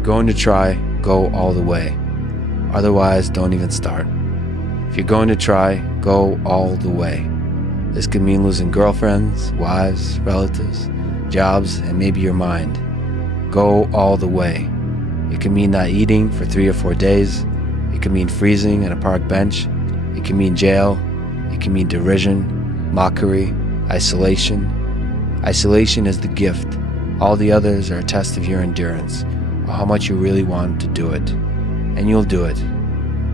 you're going to try, go all the way. Otherwise, don't even start. If you're going to try, go all the way. This could mean losing girlfriends, wives, relatives, jobs, and maybe your mind. Go all the way. It can mean not eating for 3 or 4 days. It can mean freezing on a park bench. It can mean jail. It can mean derision, mockery, isolation. Isolation is the gift. All the others are a test of your endurance, or how much you really want to do it. And you'll do it,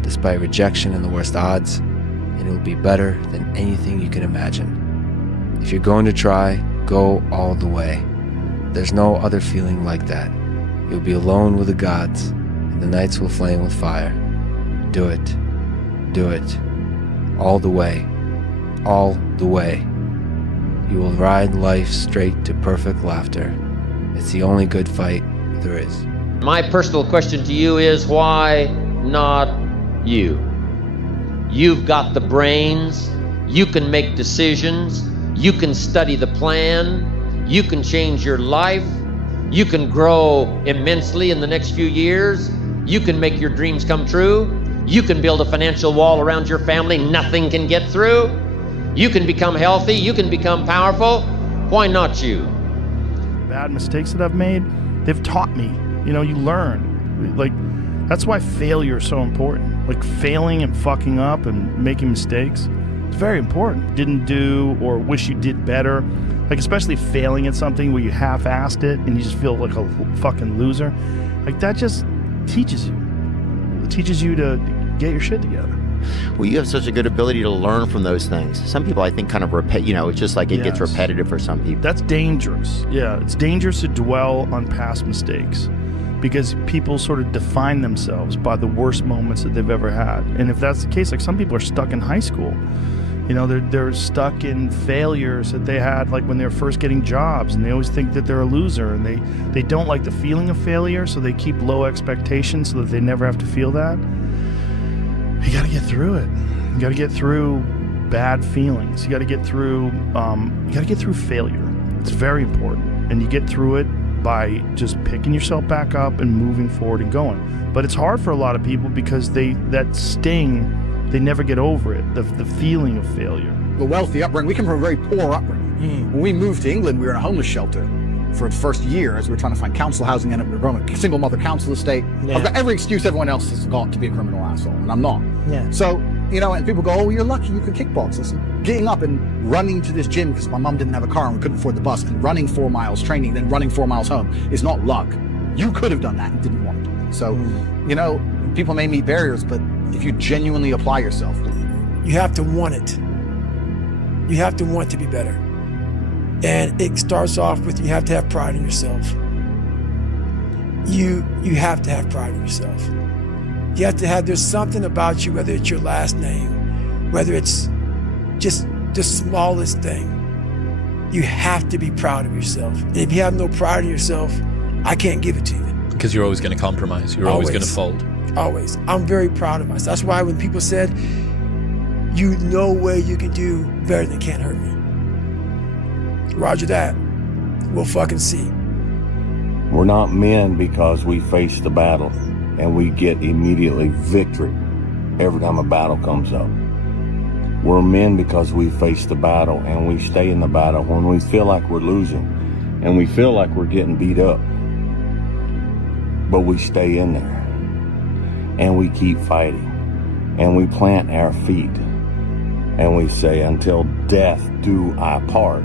despite rejection and the worst odds, and it will be better than anything you can imagine. If you're going to try, go all the way. There's no other feeling like that. You'll be alone with the gods, and the nights will flame with fire. Do it. Do it. All the way. All the way. You will ride life straight to perfect laughter. It's the only good fight there is. My personal question to you is, why not you? You've got the brains, you can make decisions, you can study the plan, you can change your life, you can grow immensely in the next few years, you can make your dreams come true, you can build a financial wall around your family nothing can get through, you can become healthy, you can become powerful. Why not you? Bad mistakes that I've made, they've taught me. You know, you learn. Like, that's why failure is so important. Like, failing and fucking up and making mistakes, it's very important. Didn't do or wish you did better. Like, especially failing at something where you half-assed it and you just feel like a fucking loser. Like, that just teaches you. It teaches you to get your shit together. Well, you have such a good ability to learn from those things. Some people, I think, kind of it's just like it gets repetitive for some people. That's dangerous. Yeah, it's dangerous to dwell on past mistakes because people sort of define themselves by the worst moments that they've ever had. And if that's the case, like, some people are stuck in high school. You know, they're stuck in failures that they had, like, when they were first getting jobs, and they always think that they're a loser, and they don't like the feeling of failure, so they keep low expectations so that they never have to feel that. You got to get through it. You got to get through bad feelings. You got to get through failure. It's very important. And you get through it by just picking yourself back up and moving forward and going. But it's hard for a lot of people because that sting, they never get over it, the feeling of failure. The wealthy upbringing, we come from a very poor upbringing. When we moved to England, we were in a homeless shelter for the first year as we were trying to find council housing, and we were growing a single mother council estate. Yeah. I've got every excuse everyone else has got to be a criminal asshole, and I'm not. Yeah. So, you know, and people go, oh, you're lucky you could kickbox. Listen, getting up and running to this gym because my mom didn't have a car and we couldn't afford the bus, and running 4 miles, training, then running 4 miles home is not luck. You could have done that and didn't want to do it. So, you know, people may meet barriers, but if you genuinely apply yourself. You have to want it. You have to want to be better. And it starts off with, you have to have pride in yourself. You have to have pride in yourself. You have to have, there's something about you, whether it's your last name, whether it's just the smallest thing, you have to be proud of yourself. And if you have no pride in yourself, I can't give it to you. Because you're always going to compromise. You're always going to fold. Always. I'm very proud of myself. That's why when people said, you know way you can do better than Can't Hurt Me. Roger that. We'll fucking see. We're not men because we face the battle and we get immediately victory every time a battle comes up. We're men because we face the battle and we stay in the battle when we feel like we're losing and we feel like we're getting beat up. But we stay in there and we keep fighting and we plant our feet and we say, until death do I part.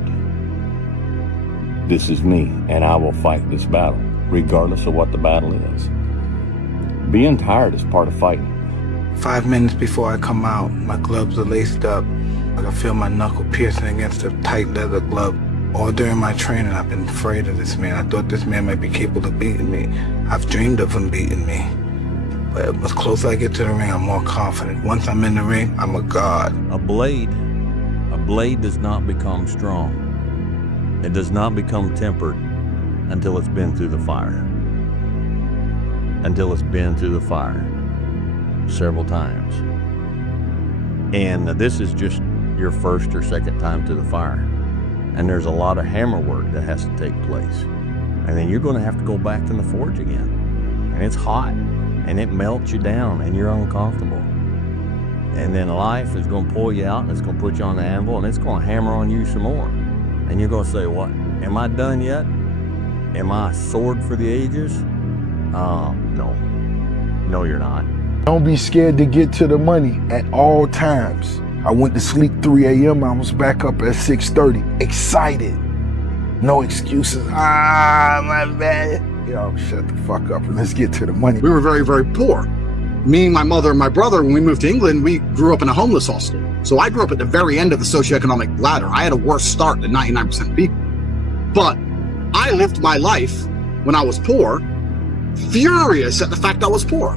This is me, and I will fight this battle, regardless of what the battle is. Being tired is part of fighting. 5 minutes before I come out, my gloves are laced up. I can feel my knuckle piercing against a tight leather glove. All during my training, I've been afraid of this man. I thought this man might be capable of beating me. I've dreamed of him beating me. But as close I get to the ring, I'm more confident. Once I'm in the ring, I'm a god. A blade does not become strong. It does not become tempered until it's been through the fire. Until it's been through the fire several times. And this is just your first or second time to the fire. And there's a lot of hammer work that has to take place. And then you're going to have to go back in the forge again. and it's hot, and it melts you down, and you're uncomfortable. And then life is going to pull you out, and it's going to put you on the anvil, and it's going to hammer on you some more. And you're going to say, what? Am I done yet? Am I a sword for the ages? No. No, you're not. Don't be scared to get to the money at all times. I went to sleep 3 a.m. I was back up at 6:30, excited. No excuses. My bad. Yo, shut the fuck up and let's get to the money. We were very, very poor. Me, my mother, and my brother, when we moved to England, we grew up in a homeless hostel. So I grew up at the very end of the socioeconomic ladder. I had a worse start than 99% of people. But I lived my life when I was poor, furious at the fact I was poor.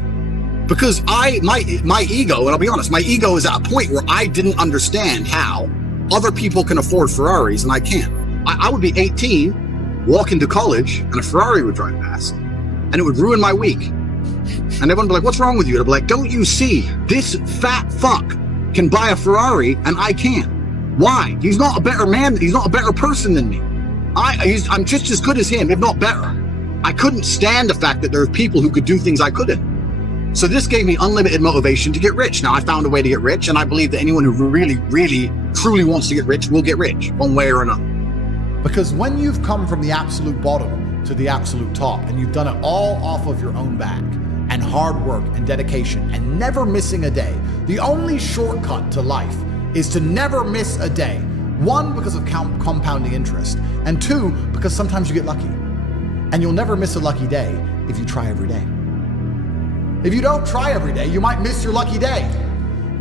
Because my ego, and I'll be honest, my ego is at a point where I didn't understand how other people can afford Ferraris and I can't. I would be 18, walk into college, and a Ferrari would drive past, and it would ruin my week. And everyone would be like, what's wrong with you? I'd be like, don't you see, this fat fuck can buy a Ferrari and I can't. Why? He's not a better man, he's not a better person than me. I'm just as good as him, if not better. I couldn't stand the fact that there are people who could do things I couldn't. So this gave me unlimited motivation to get rich. Now I found a way to get rich, and I believe that anyone who really, really, truly wants to get rich will get rich, one way or another. Because when you've come from the absolute bottom to the absolute top, and you've done it all off of your own back, and hard work and dedication, and never missing a day, the only shortcut to life is to never miss a day. One, because of compounding interest, and two, because sometimes you get lucky. And you'll never miss a lucky day if you try every day. If you don't try every day, you might miss your lucky day.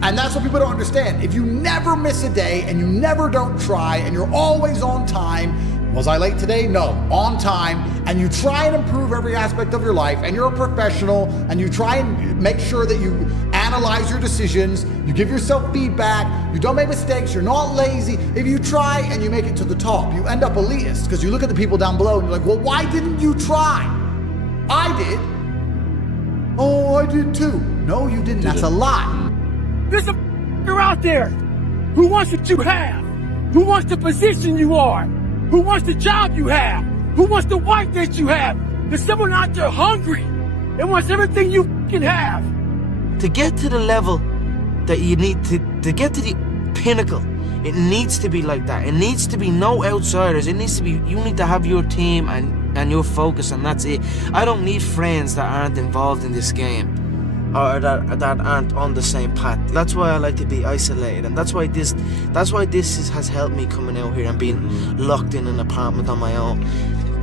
And that's what people don't understand. If you never miss a day and you never don't try and you're always on time, was I late today? No, on time, and you try and improve every aspect of your life, and you're a professional, and you try and make sure that you analyze your decisions, you give yourself feedback, you don't make mistakes, you're not lazy. If you try and you make it to the top, you end up elitist, because you look at the people down below and you're like, well, why didn't you try? I did. Oh, I did too. No, you didn't. That's a lie. There's a f***er out there who wants what you have, who wants the position you are, who wants the job you have, who wants the wife that you have. There's someone out there hungry and wants everything you can have. To get to the level that you need to get to the pinnacle, it needs to be like that. It needs to be no outsiders. It needs to be, you need to have your team and your focus, and that's it. I don't need friends that aren't involved in this game or that aren't on the same path. That's why I like to be isolated, and that's why this has helped me coming out here and being locked in an apartment on my own,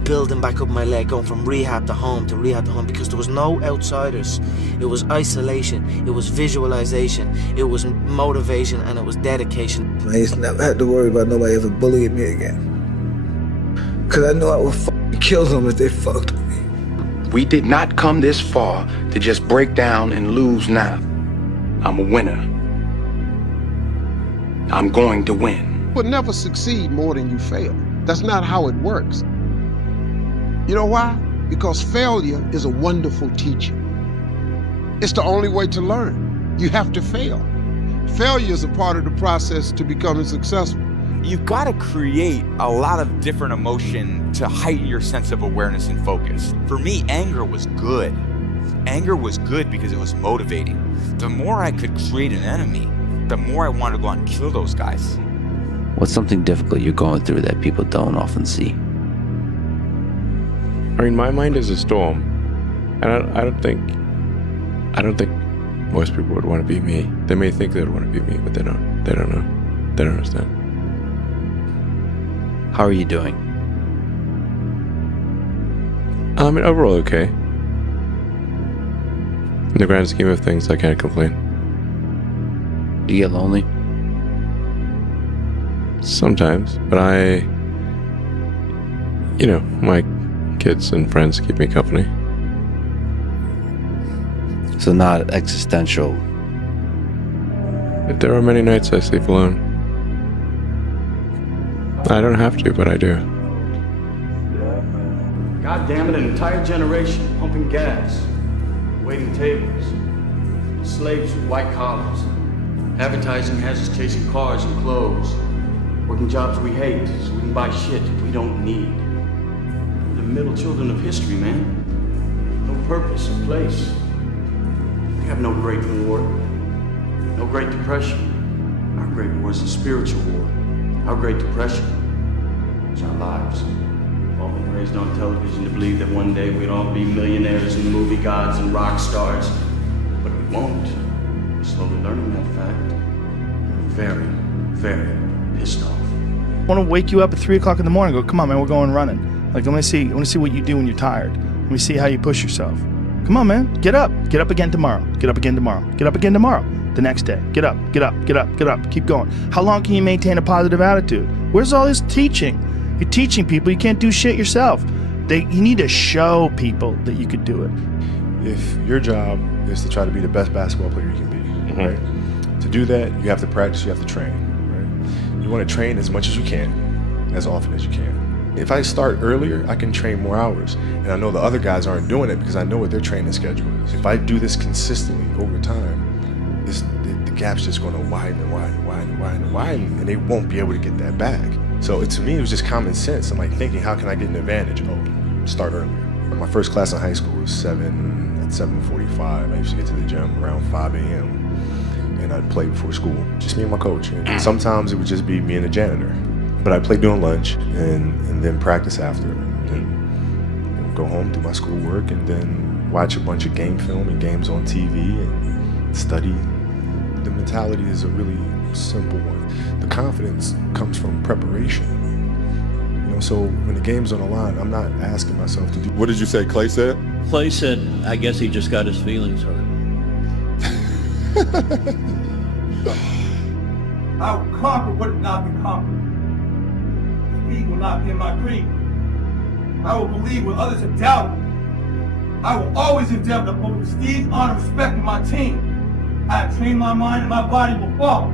building back up my leg, going from rehab to home to rehab to home, because there was no outsiders. It was isolation, it was visualization, it was motivation, and it was dedication. I used to never have to worry about nobody ever bullying me again, because I knew I would kill them if they fucked with me. We did not come this far to just break down and lose now. I'm a winner. I'm going to win. You will never succeed more than you fail. That's not how it works. You know why? Because failure is a wonderful teacher. It's the only way to learn. You have to fail. Failure is a part of the process to becoming successful. You've got to create a lot of different emotion to heighten your sense of awareness and focus. For me, anger was good. Anger was good because it was motivating. The more I could create an enemy, the more I wanted to go out and kill those guys. What's something difficult you're going through that people don't often see? I mean, my mind is a storm, and I don't think most people would want to be me. They may think they would want to be me, but they don't. They don't know. They don't understand. How are you doing? I mean, overall okay. In the grand scheme of things, I can't complain. Do you get lonely? Sometimes, but my kids and friends keep me company. So not existential. There are many nights I sleep alone. I don't have to, but I do. God damn it, an entire generation pumping gas, waiting tables, slaves with white collars. Advertising has us chasing cars and clothes, working jobs we hate so we can buy shit we don't need. We're the middle children of history, man. No purpose, a place. We have no great war, no Great Depression. Our great war is a spiritual war. Our Great Depression is our lives. We've all been raised on television to believe that one day we'd all be millionaires and movie gods and rock stars, but we won't. We're slowly learning that fact. We're very, very pissed off. I want to wake you up at 3 o'clock in the morning and go, come on, man, we're going running. Like, I want to see what you do when you're tired. Let me see how you push yourself. Come on, man, get up. Get up again tomorrow. Get up again tomorrow. Get up again tomorrow. The next day. Get up, get up, get up, get up. Keep going. How long can you maintain a positive attitude? Where's all this teaching? You're teaching people. You can't do shit yourself. You need to show people that you could do it. If your job is to try to be the best basketball player you can be, right? To do that, you have to practice, you have to train, right? You want to train as much as you can, as often as you can. If I start earlier, I can train more hours. And I know the other guys aren't doing it because I know what their training schedule is. If I do this consistently over time, the gap's just going to widen and widen and widen and widen and widen, and they won't be able to get that back. So to me, it was just common sense. I'm like thinking, how can I get an advantage? Oh, start earlier. My first class in high school was 7:45. I used to get to the gym around 5 a.m. and I'd play before school, just me and my coach. And sometimes it would just be me and the janitor. But I'd play during lunch and then practice after, and then go home, do my schoolwork, and then watch a bunch of game film and games on TV and study. The mentality is a really simple one. The confidence comes from preparation. You know, so when the game's on the line, I'm not asking myself to do. What did you say Clay said? Clay said, I guess he just got his feelings hurt. I will conquer what cannot be conquered. Speed will not be in my creed. I will believe what others have doubted. I will always endeavor to uphold prestige, honor, respect in my team. I have trained my mind and my body will follow.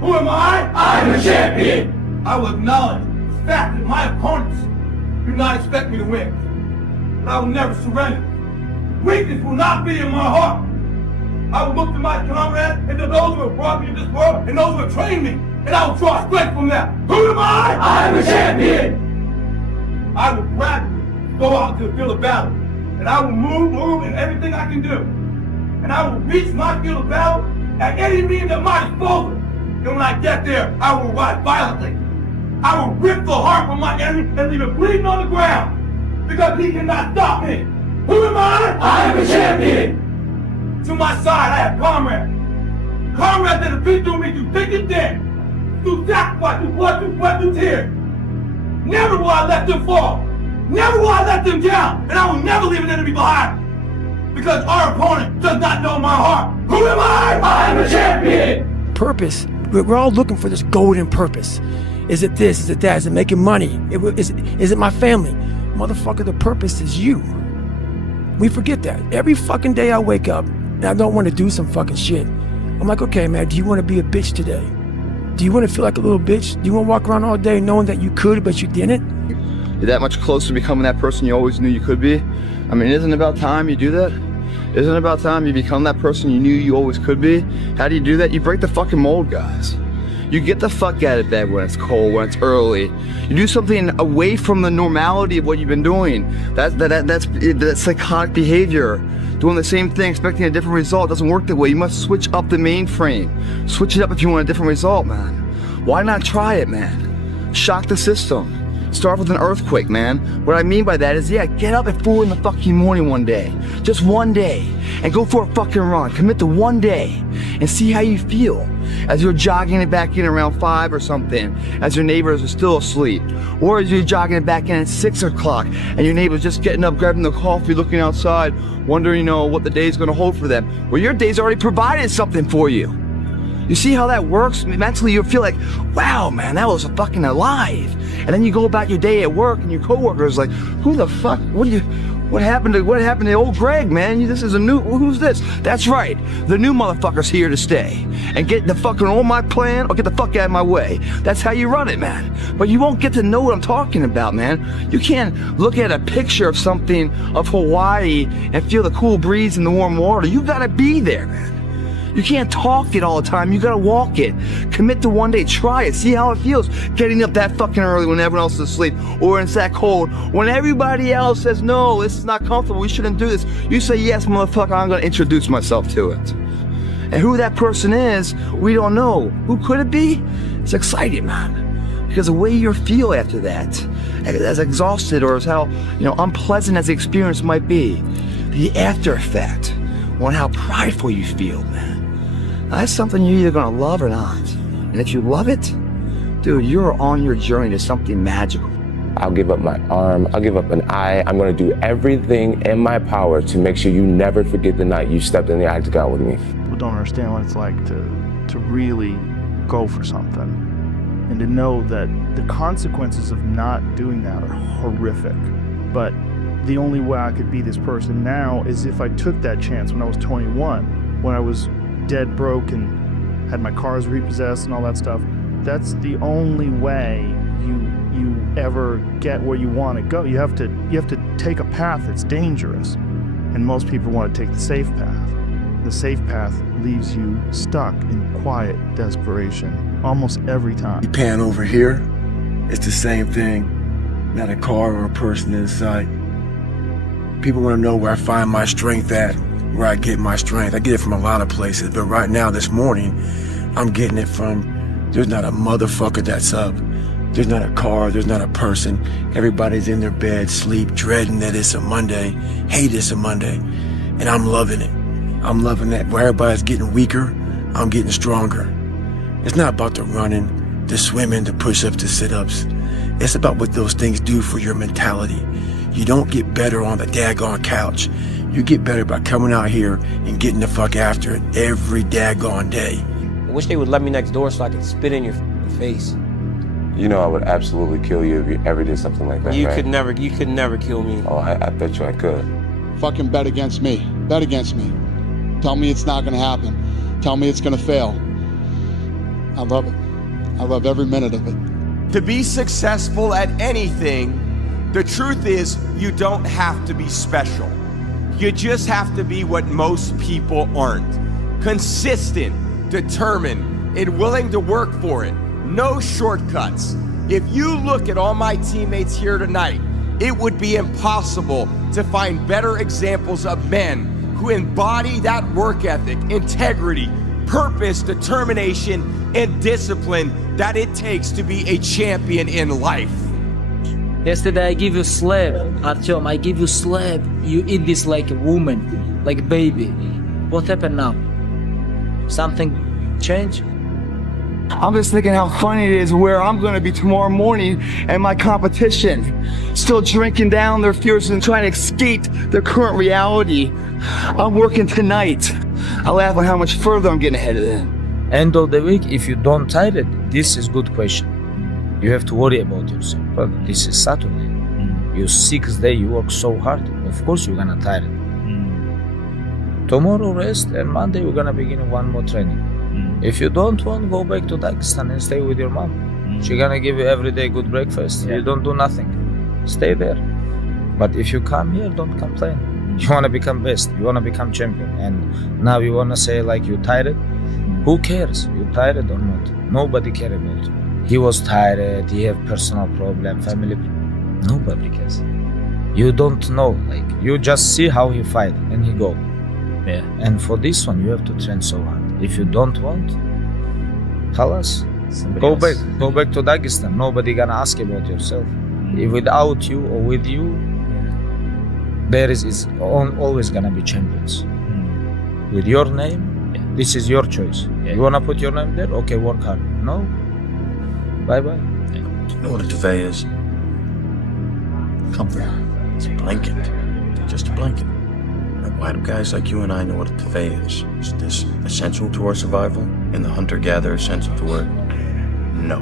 Who am I? I am a champion. I will acknowledge the fact that my opponents do not expect me to win. But I will never surrender. Weakness will not be in my heart. I will look to my comrades and to those who have brought me to this world and those who have trained me, and I will draw strength from them. Who am I? I am a champion. I will gladly go out to the field of battle, and I will move in everything I can do. And I will reach my field of battle at any means at my disposal. And when I get there, I will rise violently. I will rip the heart from my enemy and leave it bleeding on the ground, because he cannot stop me. Who am I? I am a champion. To my side, I have comrades. Comrades that have been through me through thick and thin, through sacrifice, through blood, through sweat, through tears. Never will I let them fall. Never will I let them down. And I will never leave an enemy behind. Because our opponent does not know my heart. Who am I? I am a champion. Purpose. We're all looking for this golden purpose. Is it this? Is it that? Is it making money? Is it my family? Motherfucker, the purpose is you. We forget that. Every fucking day I wake up and I don't want to do some fucking shit. I'm like, okay, man, do you want to be a bitch today? Do you want to feel like a little bitch? Do you want to walk around all day knowing that you could, but you didn't? You're that much closer to becoming that person you always knew you could be. I mean, isn't it about time you do that? Isn't it about time you become that person you knew you always could be? How do you do that? You break the fucking mold, guys. You get the fuck out of bed when it's cold, when it's early. You do something away from the normality of what you've been doing. That's psychotic behavior. Doing the same thing, expecting a different result doesn't work that way. You must switch up the mainframe. Switch it up if you want a different result, man. Why not try it, man? Shock the system. Start with an earthquake, man. What I mean by that is, yeah, get up at 4 in the fucking morning one day. Just one day. And go for a fucking run. Commit to one day. And see how you feel. As you're jogging it back in around 5 or something. As your neighbors are still asleep. Or as you're jogging it back in at 6 o'clock. And your neighbor's just getting up, grabbing the coffee, looking outside, wondering, you know, what the day's gonna hold for them. Well, your day's already provided something for you. You see how that works? Mentally, you feel like, wow, man, that was fucking alive. And then you go about your day at work, and your coworkers like, who the fuck? What happened to old Greg, man? This is a new. Who's this? That's right. The new motherfucker's here to stay. And get the fucking on my plan, or get the fuck out of my way. That's how you run it, man. But you won't get to know what I'm talking about, man. You can't look at a picture of something of Hawaii and feel the cool breeze and the warm water. You gotta be there, man. You can't talk it all the time. You gotta walk it. Commit to one day. Try it. See how it feels. Getting up that fucking early when everyone else is asleep, or when it's that cold. When everybody else says, no, this is not comfortable, we shouldn't do this. You say, yes, motherfucker, I'm gonna introduce myself to it. And who that person is, we don't know. Who could it be? It's exciting, man. Because the way you feel after that, as exhausted or as how unpleasant as the experience might be, the after effect on how prideful you feel, man. That's something you're either gonna love or not. And if you love it, dude, you're on your journey to something magical. I'll give up my arm, I'll give up an eye. I'm gonna do everything in my power to make sure you never forget the night you stepped in the octagon with me. People don't understand what it's like to really go for something. And to know that the consequences of not doing that are horrific. But the only way I could be this person now is if I took that chance when I was 21, when I was dead broke and had my cars repossessed and all that stuff. That's the only way you ever get where you want to go. You have to take a path that's dangerous. And most people want to take the safe path. The safe path leaves you stuck in quiet desperation almost every time. You pan over here, it's the same thing. Not a car or a person in sight. People want to know where I find my strength at, where I get my strength. I get it from a lot of places, but right now, this morning, I'm getting it from, there's not a motherfucker that's up. There's not a car, there's not a person. Everybody's in their bed, sleep, dreading that it's a Monday, hate it's a Monday, and I'm loving it. I'm loving that. Where everybody's getting weaker, I'm getting stronger. It's not about the running, the swimming, the push-ups, the sit-ups. It's about what those things do for your mentality. You don't get better on the daggone couch. You get better by coming out here and getting the fuck after it every daggone day. I wish they would let me next door so I could spit in your face. You know I would absolutely kill you if you ever did something like that, You right? could never kill me. Oh, I bet you I could. Fucking bet against me. Bet against me. Tell me it's not gonna happen. Tell me it's gonna fail. I love it. I love every minute of it. To be successful at anything, the truth is you don't have to be special. You just have to be what most people aren't. Consistent, determined, and willing to work for it. No shortcuts. If you look at all my teammates here tonight, it would be impossible to find better examples of men who embody that work ethic, integrity, purpose, determination, and discipline that it takes to be a champion in life. Yesterday I give you slap, Artyom, I give you slap. You eat this like a woman, like a baby. What happened now? Something changed? I'm just thinking how funny it is where I'm gonna be tomorrow morning and my competition, still drinking down their fears and trying to escape their current reality. I'm working tonight. I laugh at how much further I'm getting ahead of them. End of the week, if you don't tire it, this is good question. You have to worry about yourself. But this is Saturday. Your 6th day, you work so hard. Of course you're gonna tire it. Tomorrow rest, and Monday we're gonna begin one more training. If you don't want, go back to Dagestan and stay with your mom. She's gonna give you every day good breakfast. You don't do nothing. Stay there. But if you come here, don't complain. You wanna become best. You wanna become champion. And now you wanna say like you tired? Who cares? You tired or not? Nobody cares about you. He was tired. He have personal problem, family. Nobody cares. You don't know. Like you just see how he fight and he go. Yeah. And for this one, you have to train so hard. If you don't want, halas, go back to Dagestan. Nobody gonna ask about yourself. If without you or with you, there is always gonna be champions. With your name, this is your choice. You wanna put your name there? Okay, work hard. No, bye bye. Do you know what a duvet is? Comfort. It's a blanket. Just a blanket. Why do guys like you and I know what a duvet is? Is this essential to our survival in the hunter-gatherer sense of the word? No.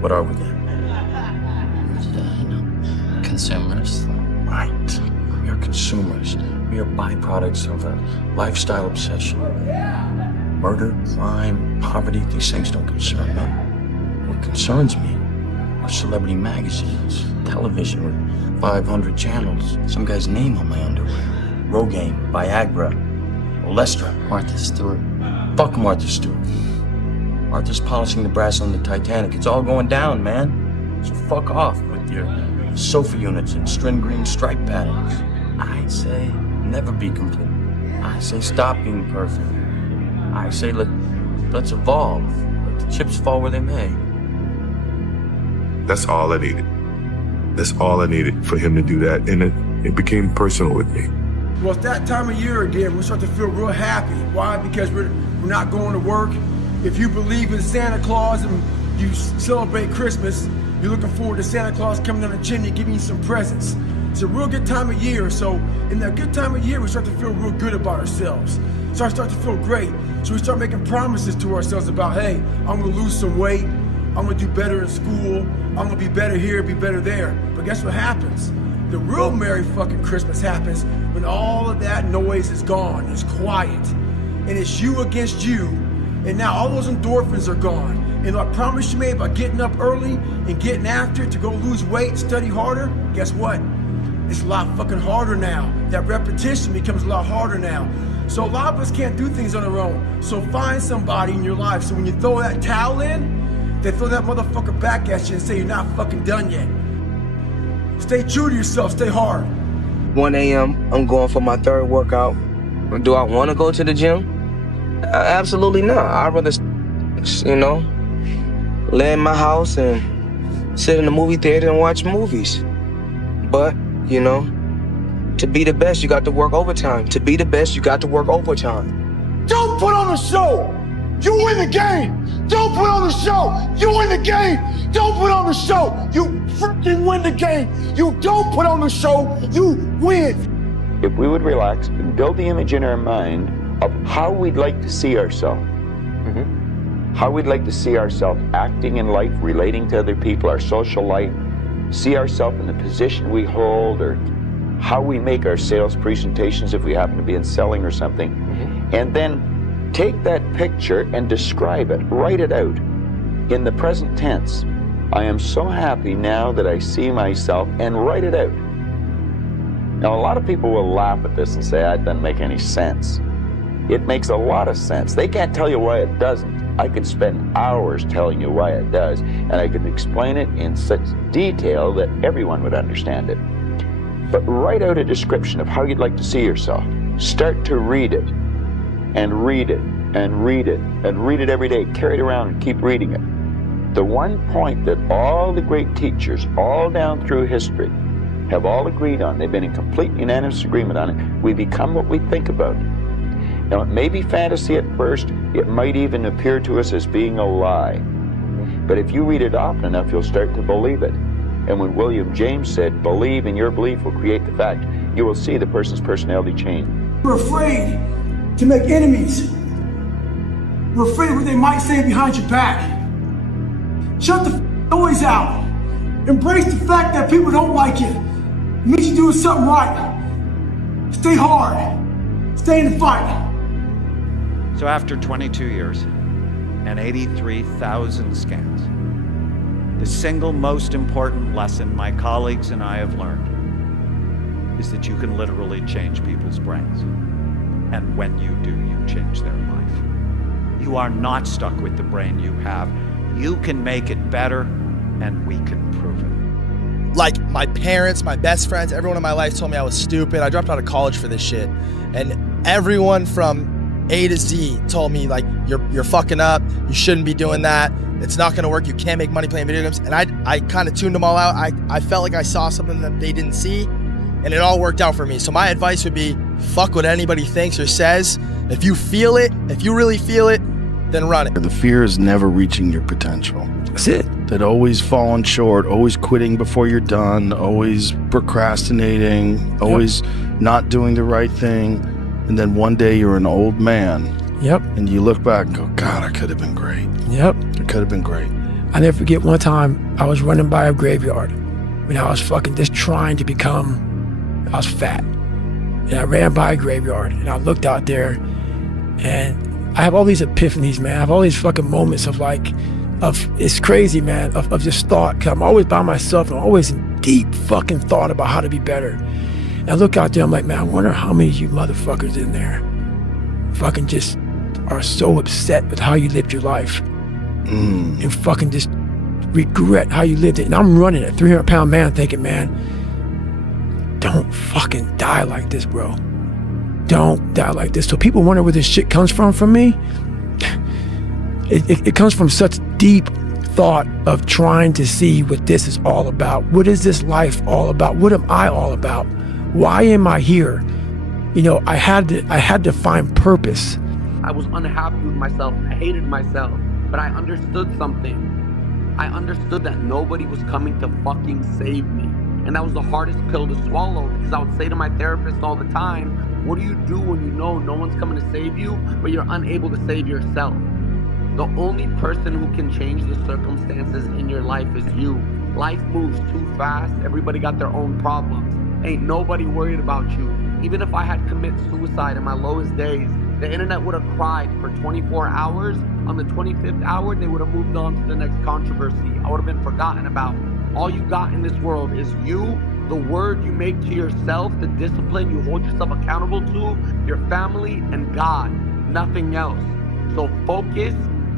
What are we then? Consumers. Right. We are consumers. We are byproducts of a lifestyle obsession. Murder, crime, poverty, these things don't concern me. What concerns me are celebrity magazines, television with 500 channels, some guy's name on my underwear, Rogaine, Viagra, Lester. Martha Stewart. Fuck Martha Stewart. Martha's polishing the brass on the Titanic. It's all going down, man. So fuck off with your sofa units and string green stripe patterns. I say never be complete. I say stop being perfect. I say let's evolve. Let the chips fall where they may. That's all I needed. That's all I needed for him to do that. And it became personal with me. Well, it's that time of year again. We start to feel real happy. Why? Because we're not going to work. If you believe in Santa Claus and you celebrate Christmas, you're looking forward to Santa Claus coming down the chimney giving you some presents. It's a real good time of year. So in that good time of year, we start to feel real good about ourselves. So I start to feel great. So we start making promises to ourselves about, hey, I'm gonna lose some weight. I'm gonna do better in school. I'm gonna be better here, be better there. But guess what happens? The real Merry fucking Christmas happens when all of that noise is gone. It's quiet. And it's you against you. And now all those endorphins are gone. And I promise you made about getting up early and getting after it to go lose weight, study harder, guess what? It's a lot fucking harder now. That repetition becomes a lot harder now. So a lot of us can't do things on our own. So find somebody in your life. So when you throw that towel in, they throw that motherfucker back at you and say you're not fucking done yet. Stay true to yourself, stay hard. 1 a.m., I'm going for my third workout. Do I want to go to the gym? Absolutely not. I'd rather, lay in my house and sit in the movie theater and watch movies. But, to be the best, you got to work overtime. To be the best, you got to work overtime. Don't put on a show! You win the game! Don't put on the show! You win the game! Don't put on the show! You freaking win the game! You don't put on the show! You win! If we would relax and build the image in our mind of how we'd like to see ourselves, how we'd like to see ourselves acting in life, relating to other people, our social life, see ourselves in the position we hold, or how we make our sales presentations if we happen to be in selling or something, and then take that picture and describe it, write it out in the present tense. I am so happy now that I see myself, and write it out. Now, a lot of people will laugh at this and say, that doesn't make any sense. It makes a lot of sense. They can't tell you why it doesn't. I could spend hours telling you why it does, and I could explain it in such detail that everyone would understand it. But write out a description of how you'd like to see yourself. Start to read it, and read it, and read it, and read it every day. Carry it around and keep reading it. The one point that all the great teachers, all down through history, have all agreed on, they've been in complete unanimous agreement on it, we become what we think about. Now, it may be fantasy at first, it might even appear to us as being a lie. But if you read it often enough, you'll start to believe it. And when William James said, believe and your belief will create the fact, you will see the person's personality change. We're afraid to make enemies. We're afraid of what they might say behind your back. Shut the noise out. Embrace the fact that people don't like you. It means you're doing something right. Stay hard. Stay in the fight. So after 22 years and 83,000 scans, the single most important lesson my colleagues and I have learned is that you can literally change people's brains. And when you do, you change their life. You are not stuck with the brain you have. You can make it better, and we can prove it. Like, my parents, my best friends, everyone in my life told me I was stupid. I dropped out of college for this shit. And everyone from A to Z told me, like, you're fucking up. You shouldn't be doing that. It's not gonna work. You can't make money playing video games. And I kind of tuned them all out. I felt like I saw something that they didn't see, and it all worked out for me. So my advice would be, fuck what anybody thinks or says. If you feel it, if you really feel it, then run it. The fear is never reaching your potential. That's it. That always falling short, always quitting before you're done, always procrastinating, always not doing the right thing. And then one day you're an old man. Yep. And you look back and go, God, I could have been great. Yep. It could have been great. I never forget one time I was running by a graveyard when I was fucking just trying to become, I was fat. And I ran by a graveyard and I looked out there and I have all these epiphanies, man. I have all these fucking moments of it's crazy, man, of just thought. Cause I'm always by myself and I'm always in deep fucking thought about how to be better. And I look out there, I'm like, man, I wonder how many of you motherfuckers in there fucking just are so upset with how you lived your life and fucking just regret how you lived it. And I'm running a 300-pound man thinking, man, don't fucking die like this, bro. Don't die like this. So people wonder where this shit comes from me. It comes from such deep thought of trying to see what this is all about. What is this life all about? What am I all about? Why am I here? You know, I had to find purpose. I was unhappy with myself. I hated myself. But I understood something. I understood that nobody was coming to fucking save me. And that was the hardest pill to swallow, because I would say to my therapist all the time, what do you do when you know no one's coming to save you, but you're unable to save yourself? The only person who can change the circumstances in your life is you. Life moves too fast. Everybody got their own problems. Ain't nobody worried about you. Even if I had committed suicide in my lowest days, the internet would have cried for 24 hours. On the 25th hour, they would have moved on to the next controversy. I would have been forgotten about. All you got in this world is you, the word you make to yourself, the discipline you hold yourself accountable to, your family, and God. Nothing else. So focus,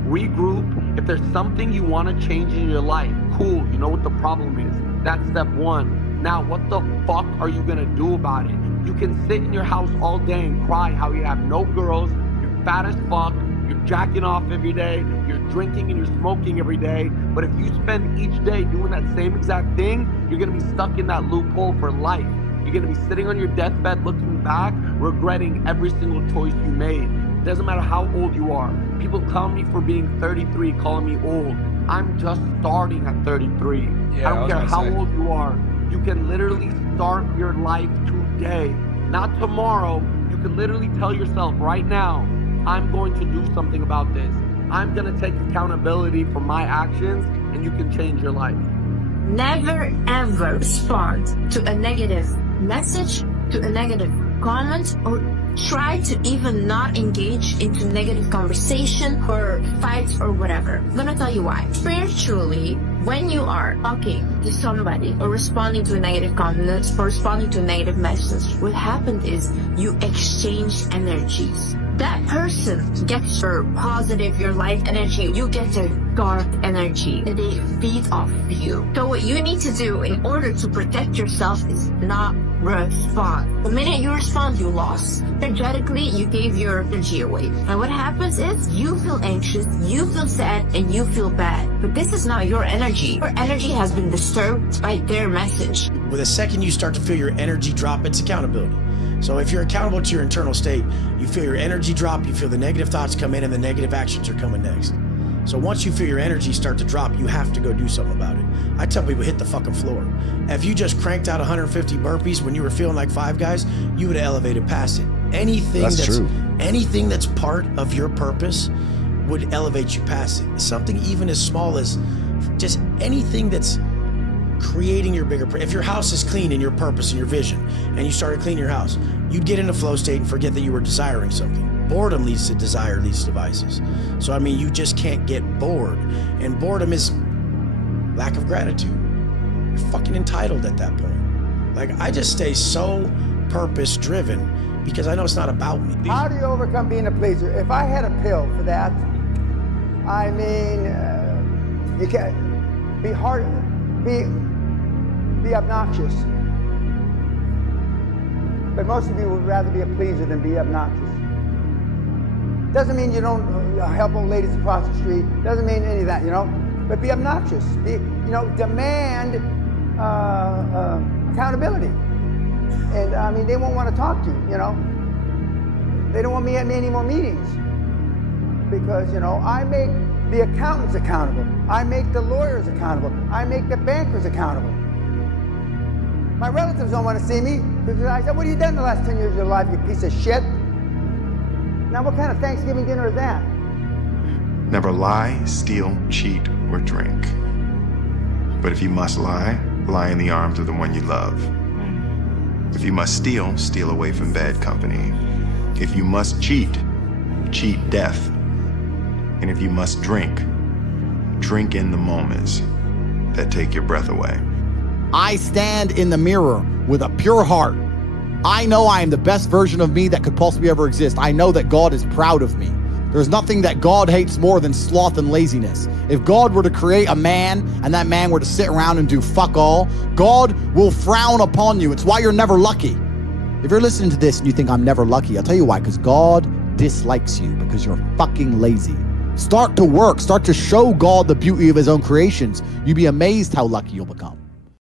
regroup. If there's something you want to change in your life, cool, you know what the problem is. That's step one. Now, what the fuck are you gonna do about it? You can sit in your house all day and cry how you have no girls, you're fat as fuck, you're jacking off every day, you're drinking and you're smoking every day, but if you spend each day doing that same exact thing, you're gonna be stuck in that loophole for life. You're gonna be sitting on your deathbed looking back, regretting every single choice you made. It doesn't matter how old you are. People clown me for being 33, calling me old. I'm just starting at 33. Yeah, I don't care how old you are. You can literally start your life today, not tomorrow. You can literally tell yourself right now, I'm going to do something about this. I'm going to take accountability for my actions, and you can change your life. Never ever respond to a negative message, to a negative comment, or try to even not engage into negative conversation or fights or whatever. I'm gonna tell you why. Spiritually, when you are talking to somebody or responding to a negative comment or responding to a negative message, what happened is you exchange energies. That person gets your positive, your light energy. You get their dark energy, and they feed off you. So what you need to do in order to protect yourself is not respond. The minute you respond, you lost. Energetically, you gave your energy away. And what happens is you feel anxious, you feel sad, and you feel bad. But this is not your energy. Your energy has been disturbed by their message. With the second you start to feel your energy drop, it's accountability. So if you're accountable to your internal state, you feel your energy drop, you feel the negative thoughts come in, and the negative actions are coming next. So once you feel your energy start to drop, you have to go do something about it. I tell people, hit the fucking floor. If you just cranked out 150 burpees when you were feeling like Five Guys, you would have elevated past it. Anything that's part of your purpose would elevate you past it. Something even as small as just anything that's creating your bigger purpose. If your house is clean in your purpose and your vision, and you started cleaning your house, you'd get in a flow state and forget that you were desiring something. Boredom leads to desire, leads to vices. So, I mean, you just can't get bored. And boredom is lack of gratitude. You're fucking entitled at that point. Like, I just stay so purpose-driven because I know it's not about me. How do you overcome being a pleaser? If I had a pill for that, I mean, you can't be hard, be obnoxious. But most of you would rather be a pleaser than be obnoxious. Doesn't mean you don't help old ladies across the street. Doesn't mean any of that, you know. But be obnoxious. Demand accountability. And I mean, they won't want to talk to you, you know. They don't want me at any more meetings because, you know, I make the accountants accountable. I make the lawyers accountable. I make the bankers accountable. My relatives don't want to see me because I said, what have you done the last 10 years of your life, you piece of shit? Now, what kind of Thanksgiving dinner is that? Never lie, steal, cheat, or drink. But if you must lie, lie in the arms of the one you love. If you must steal, steal away from bad company. If you must cheat, cheat death. And if you must drink, drink in the moments that take your breath away. I stand in the mirror with a pure heart I know I am the best version of me that could possibly ever exist. I know that God is proud of me. There's nothing that God hates more than sloth and laziness. If God were to create a man and that man were to sit around and do fuck all, God will frown upon you. It's why you're never lucky. If you're listening to this and you think I'm never lucky, I'll tell you why, because God dislikes you because you're fucking lazy. Start to work. Start to show God the beauty of his own creations. You'd be amazed how lucky you'll become.